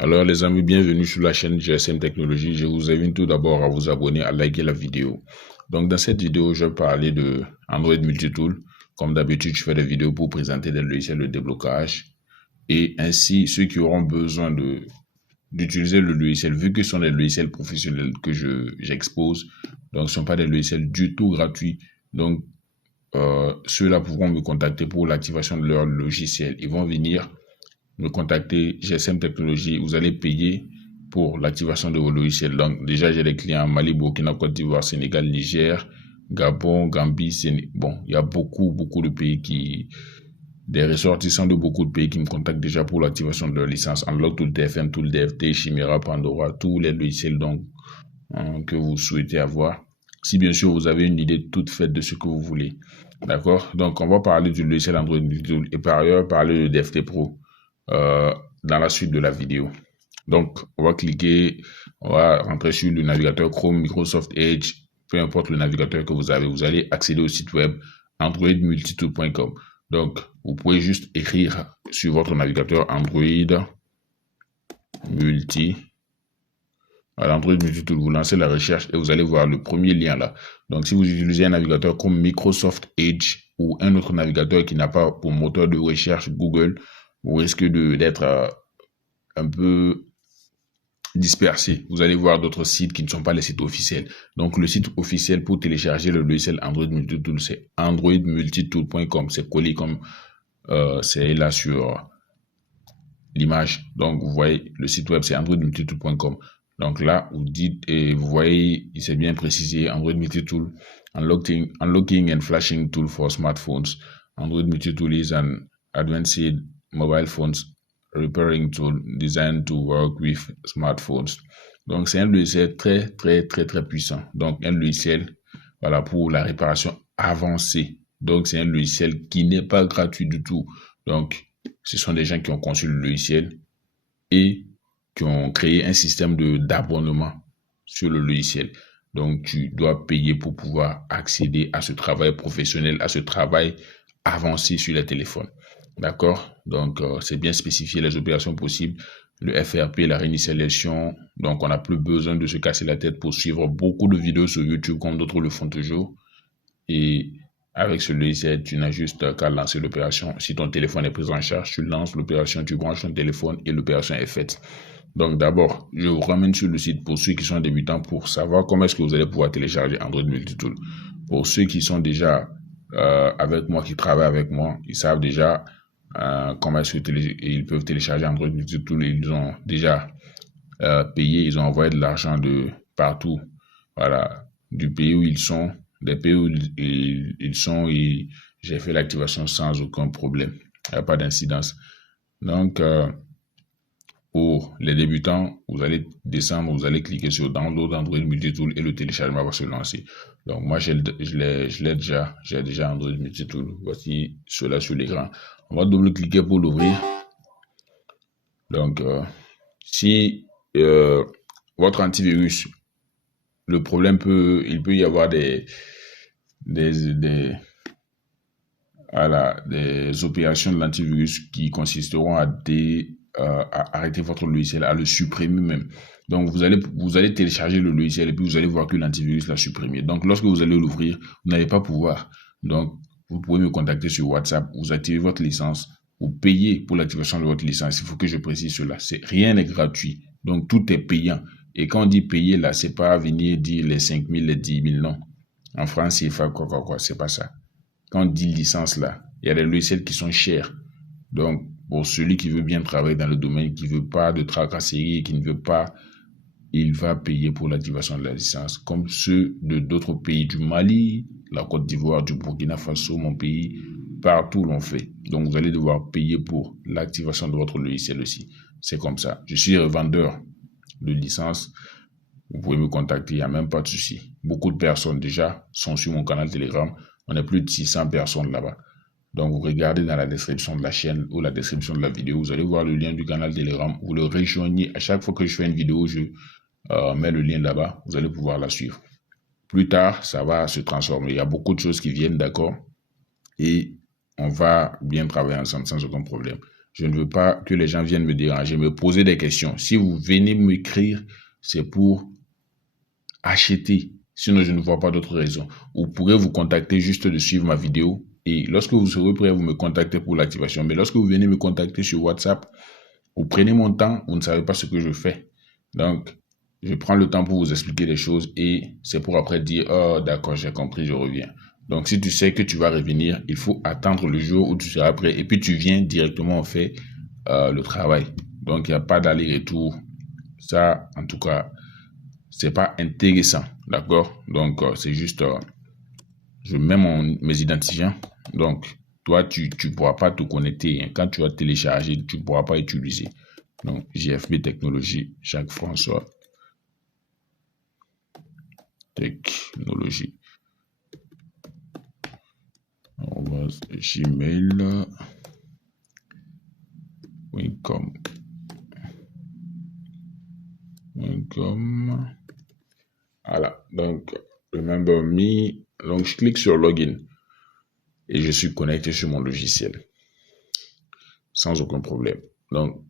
Alors les amis, bienvenue sur la chaîne GSM Technologie. Je vous invite tout d'abord à vous abonner, à liker la vidéo. Donc dans cette vidéo, je vais parler de Android Multitool. Comme d'habitude, je fais des vidéos pour présenter des logiciels de déblocage. Et ainsi, ceux qui auront besoin d'utiliser le logiciel, vu que ce sont des logiciels professionnels que j'expose, donc ce ne sont pas des logiciels du tout gratuits. Donc ceux-là pourront me contacter pour l'activation de leur logiciel. Ils vont venir me contacter, GSM Technologie, vous allez payer pour l'activation de vos logiciels. Donc, déjà, j'ai des clients Mali, Burkina, Côte d'Ivoire, Sénégal, Niger, Gabon, Gambie, bon, il y a beaucoup de pays des ressortissants de beaucoup de pays qui me contactent déjà pour l'activation de leur licence. Unlock, tout le TFM, tout le DFT, Chimera, Pandora, tous les logiciels donc, que vous souhaitez avoir. Si bien sûr, vous avez une idée toute faite de ce que vous voulez. D'accord? Donc, on va parler du logiciel Android Multitool et par ailleurs, parler de DFT Pro. Dans la suite de la vidéo. Donc, on va rentrer sur le navigateur Chrome, Microsoft Edge, peu importe le navigateur que vous avez. Vous allez accéder au site web androidmultitool.com. Donc, vous pouvez juste écrire sur votre navigateur Android Multitool. Vous lancez la recherche et vous allez voir le premier lien là. Donc, si vous utilisez un navigateur comme Microsoft Edge ou un autre navigateur qui n'a pas pour moteur de recherche Google, vous risquez d'être un peu dispersé. Vous allez voir d'autres sites qui ne sont pas les sites officiels. Donc, le site officiel pour télécharger le logiciel Android Multitool, c'est androidmultitool.com. C'est collé comme c'est là sur l'image. Donc, vous voyez, le site web, c'est androidmultitool.com. Donc là, vous dites, et vous voyez, il s'est bien précisé, Android Multitool, unlocking and flashing tool for smartphones. Android Multitool is an advanced mobile phones repairing tool designed to work with smartphones. Donc, c'est un logiciel très puissant. Donc, un logiciel, voilà, pour la réparation avancée. Donc, c'est un logiciel qui n'est pas gratuit du tout. Donc, ce sont des gens qui ont conçu le logiciel et qui ont créé un système d'abonnement sur le logiciel. Donc, tu dois payer pour pouvoir accéder à ce travail professionnel, à ce travail avancé sur les téléphones. D'accord? Donc, c'est bien spécifié les opérations possibles, le FRP, la réinitialisation. Donc, on n'a plus besoin de se casser la tête pour suivre beaucoup de vidéos sur YouTube comme d'autres le font toujours. Et avec ce logiciel, tu n'as juste qu'à lancer l'opération. Si ton téléphone est pris en charge, tu lances l'opération, tu branches ton téléphone et l'opération est faite. Donc, d'abord, je vous ramène sur le site pour ceux qui sont débutants pour savoir comment est-ce que vous allez pouvoir télécharger Android Multitool. Pour ceux qui sont déjà avec moi, qui travaillent avec moi, ils savent déjà comment est-ce qu'ils peuvent télécharger Android Multitool. Ils ont déjà payé, ils ont envoyé de l'argent de partout, voilà, du pays où ils sont, des pays où ils sont, et j'ai fait l'activation sans aucun problème. Il n'y a pas d'incidence. Donc, pour les débutants, vous allez descendre, vous allez cliquer sur Download Android Multitool et le téléchargement va se lancer. Donc, moi, j'ai déjà Android Multitool. Voici cela sur l'écran. On va double-cliquer pour l'ouvrir. Donc, si votre antivirus, le problème il peut y avoir des opérations de l'antivirus qui consisteront à arrêter votre logiciel, à le supprimer même. Donc, vous allez télécharger le logiciel et puis vous allez voir que l'antivirus l'a supprimé. Donc, lorsque vous allez l'ouvrir, vous n'allez pas pouvoir. Donc, vous pouvez me contacter sur WhatsApp, vous activez votre licence, vous payez pour l'activation de votre licence. Il faut que je précise cela. Rien n'est gratuit. Donc, tout est payant. Et quand on dit payer, là, c'est pas venir dire les 5 000, les 10 000, non. En France, il faut quoi, c'est pas ça. Quand on dit licence, là, il y a des logiciels qui sont chers. Donc, pour celui qui veut bien travailler dans le domaine, qui veut pas de tracasserie, qui ne veut pas, il va payer pour l'activation de la licence, comme ceux de d'autres pays, du Mali, la Côte d'Ivoire, du Burkina Faso, mon pays, partout l'on fait. Donc, vous allez devoir payer pour l'activation de votre logiciel aussi. C'est comme ça. Je suis revendeur de licence. Vous pouvez me contacter, il n'y a même pas de souci. Beaucoup de personnes déjà sont sur mon canal Telegram. On est plus de 600 personnes là-bas. Donc, vous regardez dans la description de la chaîne ou la description de la vidéo, vous allez voir le lien du canal Telegram. Vous le rejoignez. À chaque fois que je fais une vidéo, je mets le lien là-bas. Vous allez pouvoir la suivre. Plus tard, ça va se transformer. Il y a beaucoup de choses qui viennent, d'accord? Et on va bien travailler ensemble sans aucun problème. Je ne veux pas que les gens viennent me déranger, me poser des questions. Si vous venez m'écrire, c'est pour acheter. Sinon, je ne vois pas d'autre raison. Vous pourrez vous contacter juste de suivre ma vidéo. Et lorsque vous serez prêt, vous me contactez pour l'activation. Mais lorsque vous venez me contacter sur WhatsApp, vous prenez mon temps, vous ne savez pas ce que je fais. Donc, je prends le temps pour vous expliquer les choses et c'est pour après dire, oh, d'accord, j'ai compris, je reviens. Donc, si tu sais que tu vas revenir, il faut attendre le jour où tu seras prêt et puis tu viens directement, on fait le travail. Donc, il n'y a pas d'aller-retour. Ça, en tout cas, c'est pas intéressant, d'accord? Donc, c'est juste, je mets mes identifiants. Donc, toi, tu ne pourras pas te connecter. Hein. Quand tu vas télécharger, tu ne pourras pas utiliser. Donc, JFB Technologie, Jacques François. Technologie. Gmail.com. Voilà. Donc, remember me. Donc, je clique sur Login. Et je suis connecté sur mon logiciel. Sans aucun problème. Donc,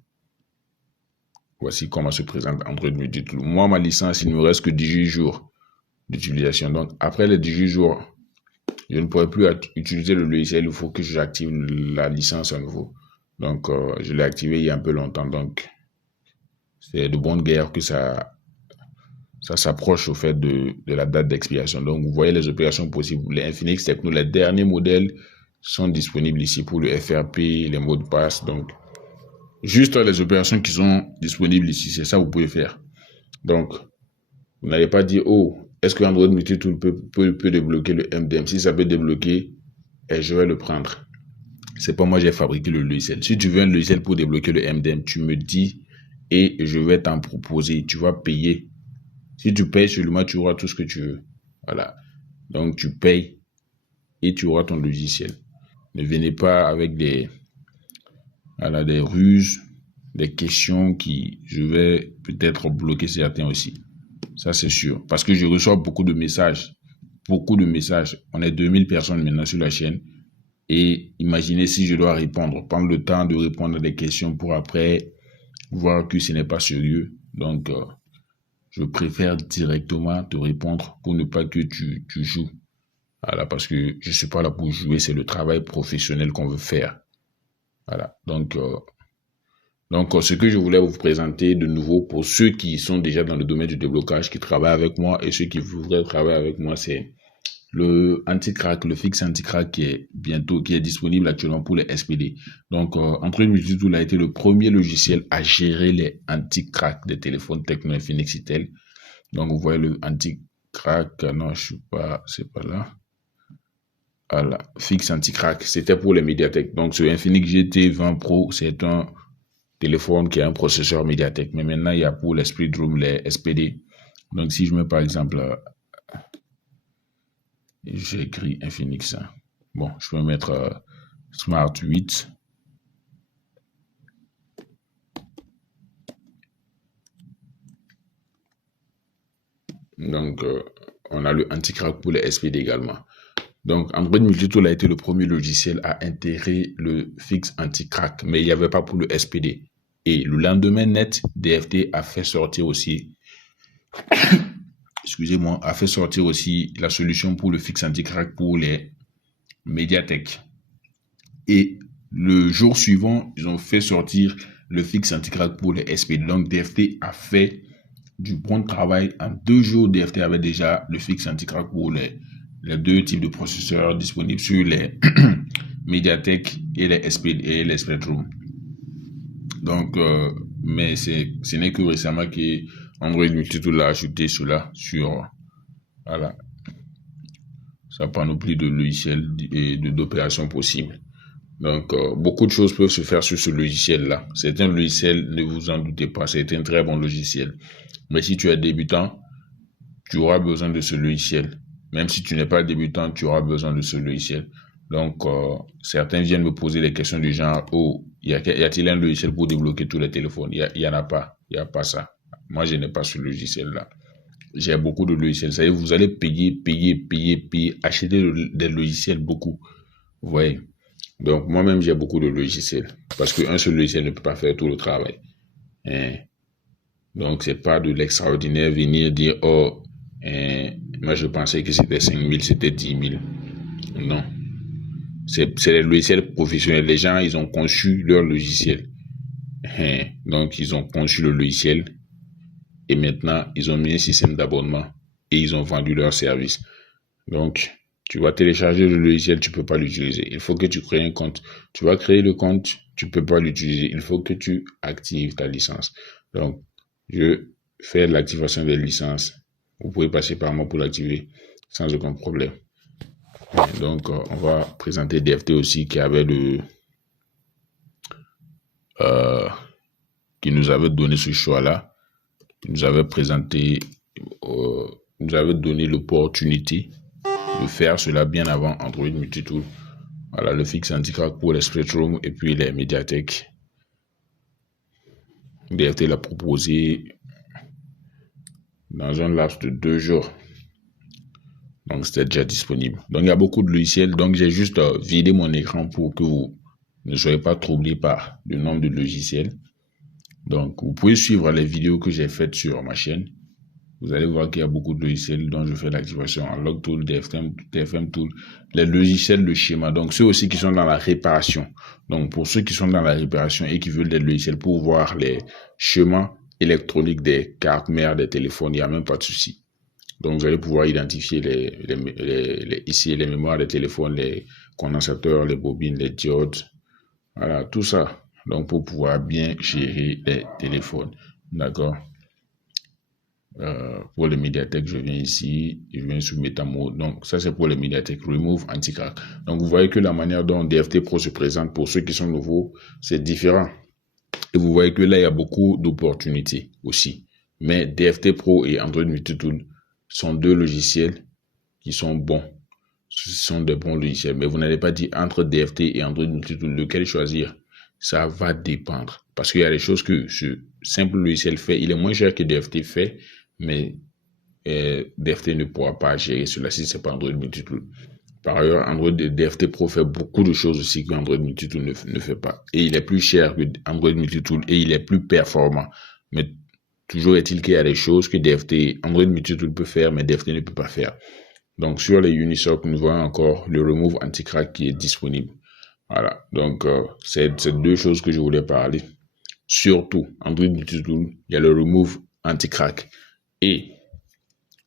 voici comment se présente Android Multitool. Moi, ma licence, il ne me reste que 18 jours d'utilisation. Donc, après les 18 jours, je ne pourrai plus utiliser le logiciel. Il faut que j'active la licence à nouveau. Donc, je l'ai activé il y a un peu longtemps. Donc, c'est de bonne guerre que ça s'approche au fait de la date d'expiration. Donc, vous voyez les opérations possibles. Les Infinix Techno, les derniers modèles sont disponibles ici pour le FRP, les mots de passe. Donc, juste les opérations qui sont disponibles ici, c'est ça que vous pouvez faire. Donc, vous n'allez pas dire, oh, est-ce que Android Multitool peut débloquer le MDM? Si ça peut débloquer, je vais le prendre. C'est pas moi, j'ai fabriqué le logiciel. Si tu veux un logiciel pour débloquer le MDM, tu me dis et je vais t'en proposer. Tu vas payer. Si tu payes seulement, tu auras tout ce que tu veux. Voilà. Donc, tu payes et tu auras ton logiciel. Ne venez pas avec des ruses, des questions qui, je vais peut-être bloquer certains aussi. Ça, c'est sûr. Parce que je reçois beaucoup de messages. Beaucoup de messages. On est 2000 personnes maintenant sur la chaîne. Et imaginez si je dois répondre. Prendre le temps de répondre à des questions pour après voir que ce n'est pas sérieux. Donc, je préfère directement te répondre pour ne pas que tu joues. Voilà, parce que je ne suis pas là pour jouer. C'est le travail professionnel qu'on veut faire. Voilà. Donc, ce que je voulais vous présenter de nouveau pour ceux qui sont déjà dans le domaine du déblocage, qui travaillent avec moi et ceux qui voudraient travailler avec moi, c'est le anti-crack, le fixe anti-crack qui est disponible actuellement pour les SPD. Donc, Android Multitool a été le premier logiciel à gérer les anti-crack des téléphones Tecno Infinix Itel. Donc, vous voyez le anti-crack, non, c'est pas là. Voilà, fixe anti-crack, c'était pour les médiathèques. Donc, ce Infinix GT20 Pro, c'est un téléphone qui a un processeur médiathèque. Mais maintenant, il y a pour les split room, les SPD. Donc, si je mets par exemple, j'ai écrit Infinix. Bon, je peux mettre Smart 8. Donc, on a le anti-crack pour les SPD également. Donc, Android Multitool a été le premier logiciel à intégrer le fixe anti-crack, mais il n'y avait pas pour le SPD. Et le lendemain net, DFT a fait sortir aussi, excusez-moi, a fait sortir aussi la solution pour le fixe anti-crack pour les médiathèques. Et le jour suivant, ils ont fait sortir le fixe anti-crack pour les SPD. Donc, DFT a fait du bon travail. En 2 jours, DFT avait déjà le fixe anti-crack pour les 2 types de processeurs disponibles sur les médiathèques et les SPD et les Spectrum. Donc, mais ce n'est que récemment que Android Multitool a ajouté cela sur sa panoplie de logiciels et d'opérations possibles. Donc, beaucoup de choses peuvent se faire sur ce logiciel-là. C'est un logiciel, ne vous en doutez pas, c'est un très bon logiciel. Mais si tu es débutant, tu auras besoin de ce logiciel. Même si tu n'es pas débutant, tu auras besoin de ce logiciel. Donc, certains viennent me poser des questions du genre, oh, y a-t-il un logiciel pour débloquer tous les téléphones? Il y en a pas. Il n'y a pas ça. Moi, je n'ai pas ce logiciel-là. J'ai beaucoup de logiciels. Ça veut dire, vous allez payer, acheter des logiciels beaucoup. Vous voyez. Donc, moi-même, j'ai beaucoup de logiciels. Parce qu'un seul logiciel ne peut pas faire tout le travail. Hein? Donc, c'est pas de l'extraordinaire venir dire, oh, moi, je pensais que c'était 5 000, c'était 10 000. Non. C'est les logiciels professionnels. Les gens, ils ont conçu leur logiciel. Hein? Donc, ils ont conçu le logiciel. Et maintenant, ils ont mis un système d'abonnement. Et ils ont vendu leur service. Donc, tu vas télécharger le logiciel, tu peux pas l'utiliser. Il faut que tu crées un compte. Tu vas créer le compte, tu peux pas l'utiliser. Il faut que tu actives ta licence. Donc, je fais l'activation des licences. Vous pouvez passer par moi pour l'activer sans aucun problème. Donc, on va présenter DFT aussi qui avait qui nous avait donné ce choix-là. Qui nous avait présenté, nous avait donné l'opportunité de faire cela bien avant Android Multitool. Voilà, le fixe anti-crack pour les Spectrum et puis les médiathèques. DFT l'a proposé dans un laps de 2 jours. Donc, c'était déjà disponible. Donc, il y a beaucoup de logiciels. Donc, j'ai juste vidé mon écran pour que vous ne soyez pas troublés par le nombre de logiciels. Donc, vous pouvez suivre les vidéos que j'ai faites sur ma chaîne. Vous allez voir qu'il y a beaucoup de logiciels dont je fais l'activation en LogTool, DFM Tool, les logiciels de schéma. Donc, ceux aussi qui sont dans la réparation. Donc, pour ceux qui sont dans la réparation et qui veulent des logiciels pour voir les schémas électroniques des cartes mères des téléphones, il n'y a même pas de souci. Donc, vous allez pouvoir identifier ici les mémoires des téléphones, les condensateurs, les bobines, les diodes. Voilà, tout ça. Donc, pour pouvoir bien gérer les téléphones. D'accord? Pour les médiathèques, je viens ici, je viens sur MetaMode. Donc, ça, c'est pour les médiathèques. Remove Anti-Crack. Donc, vous voyez que la manière dont DFT Pro se présente pour ceux qui sont nouveaux, c'est différent. Et vous voyez que là, il y a beaucoup d'opportunités aussi. Mais DFT Pro et Android Multitool sont deux logiciels qui sont bons. Ce sont des bons logiciels. Mais vous n'allez pas dire entre DFT et Android Multitool lequel choisir. Ça va dépendre. Parce qu'il y a des choses que ce simple logiciel fait. Il est moins cher que DFT fait. Mais DFT ne pourra pas gérer cela si ce n'est pas Android Multitool. Par ailleurs, DFT Pro fait beaucoup de choses aussi que Android Multitool ne fait pas. Et il est plus cher que Android Multitool et il est plus performant. Mais toujours est-il qu'il y a des choses que Android Multitool peut faire, mais DFT ne peut pas faire. Donc, sur les Unisoc, nous voyons encore le Remove Anti-Crack qui est disponible. Voilà. Donc, c'est deux choses que je voulais parler. Surtout, Android Multitool, il y a le Remove Anti-Crack. Et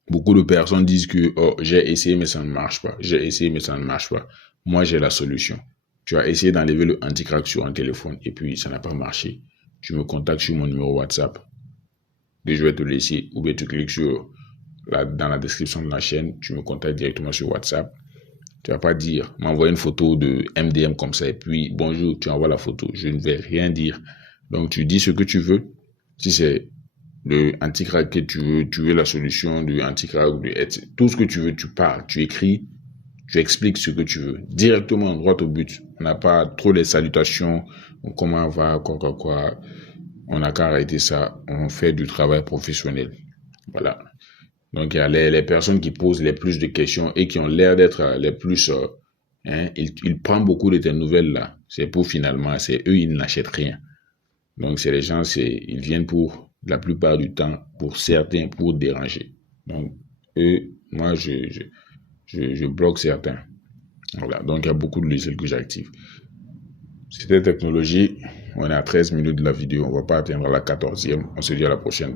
beaucoup de personnes disent que oh, j'ai essayé mais ça ne marche pas. J'ai essayé mais ça ne marche pas. Moi, j'ai la solution. Tu as essayé d'enlever le anti-crack sur un téléphone et puis ça n'a pas marché. Tu me contactes sur mon numéro WhatsApp que je vais te laisser ou bien tu cliques dans la description de la chaîne. Tu me contactes directement sur WhatsApp. Tu vas pas dire m'envoyer une photo de MDM comme ça et puis bonjour, tu envoies la photo. Je ne vais rien dire. Donc, tu dis ce que tu veux. Si c'est le anti-crack que tu veux la solution du anti-crack, tout ce que tu veux, tu parles, tu écris, tu expliques ce que tu veux. Directement, droit au but. On n'a pas trop les salutations, comment on va, quoi. On n'a qu'à arrêter ça. On fait du travail professionnel. Voilà. Donc, il y a les personnes qui posent les plus de questions et qui ont l'air d'être les plus... ils prennent beaucoup de tes nouvelles là. C'est pour finalement, c'est eux, ils n'achètent rien. Donc, c'est les gens, ils viennent pour, la plupart du temps, pour certains, pour déranger. Donc, moi, je bloque certains. Voilà. Donc, il y a beaucoup de logiciels que j'active. C'était technologie. On est à 13 minutes de la vidéo. On ne va pas atteindre la 14e. On se dit à la prochaine.